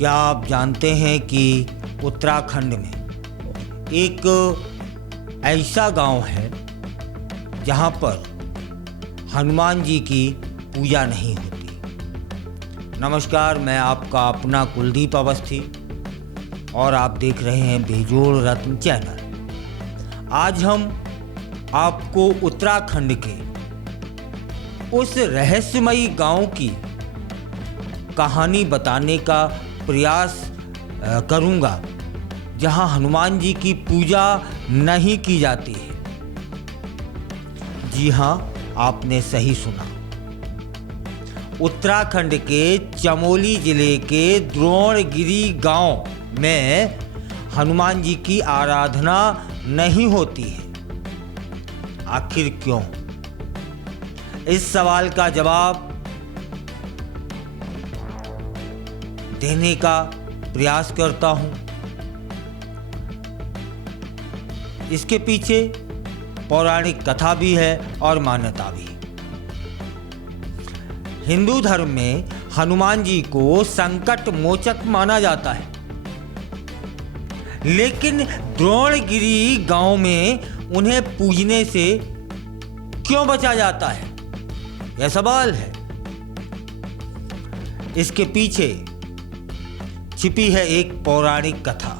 क्या आप जानते हैं कि उत्तराखंड में एक ऐसा गांव है जहां पर हनुमान जी की पूजा नहीं होती। नमस्कार, मैं आपका अपना कुलदीप अवस्थी और आप देख रहे हैं बेजोड़ रत्न चैनल। आज हम आपको उत्तराखंड के उस रहस्यमयी गांव की कहानी बताने का प्रयास करूंगा जहां हनुमान जी की पूजा नहीं की जाती है। जी हां, आपने सही सुना। उत्तराखंड के चमोली जिले के द्रोणगिरी गांव में हनुमान जी की आराधना नहीं होती है। आखिर क्यों? इस सवाल का जवाब देने का प्रयास करता हूं। इसके पीछे पौराणिक कथा भी है और मान्यता भी। हिंदू धर्म में हनुमान जी को संकट मोचक माना जाता है, लेकिन द्रोणगिरी गांव में उन्हें पूजने से क्यों बचा जाता है, यह सवाल है। इसके पीछे छिपी है एक पौराणिक कथा।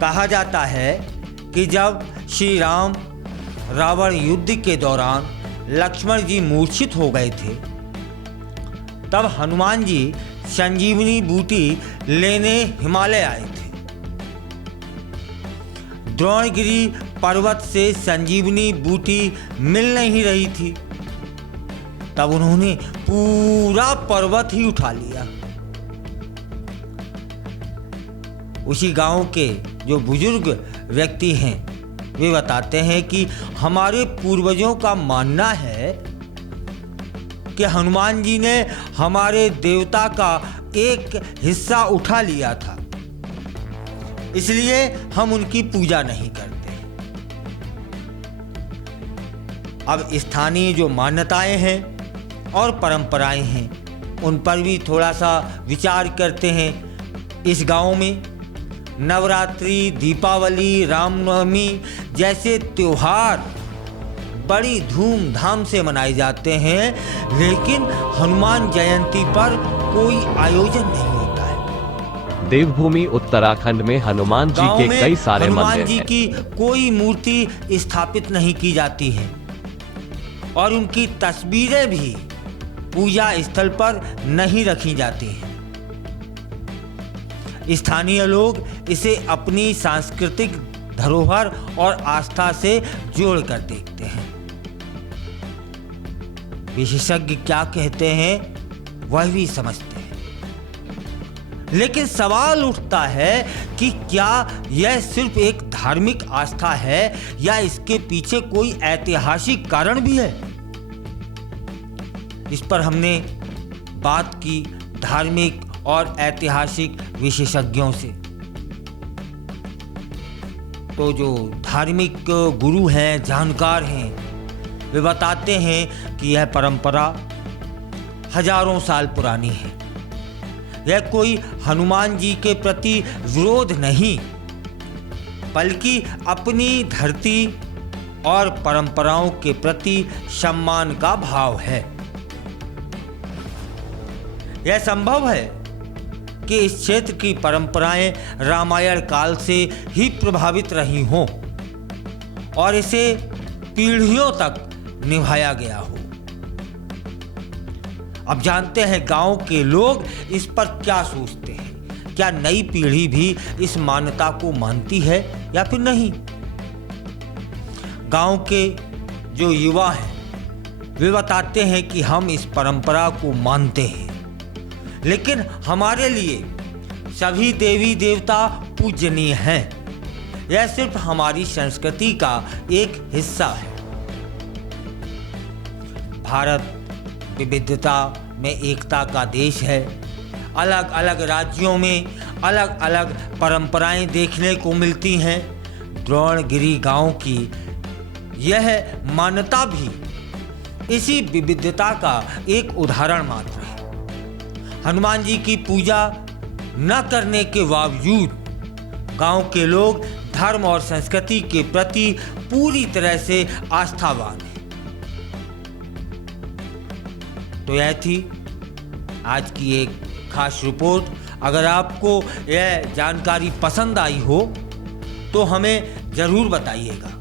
कहा जाता है कि जब श्री राम रावण युद्ध के दौरान लक्ष्मण जी मूर्छित हो गए थे, तब हनुमान जी संजीवनी बूटी लेने हिमालय आए थे। द्रोणगिरी पर्वत से संजीवनी बूटी मिल नहीं रही थी, तब उन्होंने पूरा पर्वत ही उठा लिया। उसी गांव के जो बुजुर्ग व्यक्ति हैं, वे बताते हैं कि हमारे पूर्वजों का मानना है कि हनुमान जी ने हमारे देवता का एक हिस्सा उठा लिया था, इसलिए हम उनकी पूजा नहीं करते। अब स्थानीय जो मान्यताएं हैं और परंपराएं हैं, उन पर भी थोड़ा सा विचार करते हैं। इस गांव में नवरात्रि, दीपावली, रामनवमी जैसे त्योहार बड़ी धूमधाम से मनाए जाते हैं, लेकिन हनुमान जयंती पर कोई आयोजन नहीं होता है। देवभूमि उत्तराखंड में हनुमान जी के कई सारे मंदिर हैं। हनुमान जी की कोई मूर्ति स्थापित नहीं की जाती है और उनकी तस्वीरें भी पूजा स्थल पर नहीं रखी जाती हैं। स्थानीय लोग इसे अपनी सांस्कृतिक धरोहर और आस्था से जोड़कर देखते हैं। विशेषज्ञ क्या कहते हैं वह भी समझते हैं, लेकिन सवाल उठता है कि क्या यह सिर्फ एक धार्मिक आस्था है या इसके पीछे कोई ऐतिहासिक कारण भी है। इस पर हमने बात की धार्मिक और ऐतिहासिक विशेषज्ञों से। तो जो धार्मिक गुरु हैं, जानकार हैं, वे बताते हैं कि यह परंपरा हजारों साल पुरानी है। यह कोई हनुमान जी के प्रति विरोध नहीं, बल्कि अपनी धरती और परंपराओं के प्रति सम्मान का भाव है। यह संभव है कि इस क्षेत्र की परंपराएं रामायण काल से ही प्रभावित रही हों और इसे पीढ़ियों तक निभाया गया हो। अब जानते हैं गांव के लोग इस पर क्या सोचते हैं। क्या नई पीढ़ी भी इस मान्यता को मानती है या फिर नहीं? गांव के जो युवा हैं, वे बताते हैं कि हम इस परंपरा को मानते हैं, लेकिन हमारे लिए सभी देवी देवता पूजनीय हैं। यह सिर्फ हमारी संस्कृति का एक हिस्सा है। भारत विविधता में एकता का देश है। अलग अलग राज्यों में अलग अलग परंपराएं देखने को मिलती हैं। द्रोणगिरी गांव की यह मान्यता भी इसी विविधता का एक उदाहरण मात्र है। हनुमान जी की पूजा न करने के बावजूद गांव के लोग धर्म और संस्कृति के प्रति पूरी तरह से आस्थावान हैं। तो यह थी आज की एक खास रिपोर्ट। अगर आपको यह जानकारी पसंद आई हो तो हमें ज़रूर बताइएगा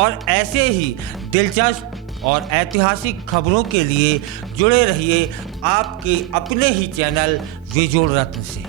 और ऐसे ही दिलचस्प और ऐतिहासिक खबरों के लिए जुड़े रहिए आपके अपने ही चैनल बेजोड़ रत्न से।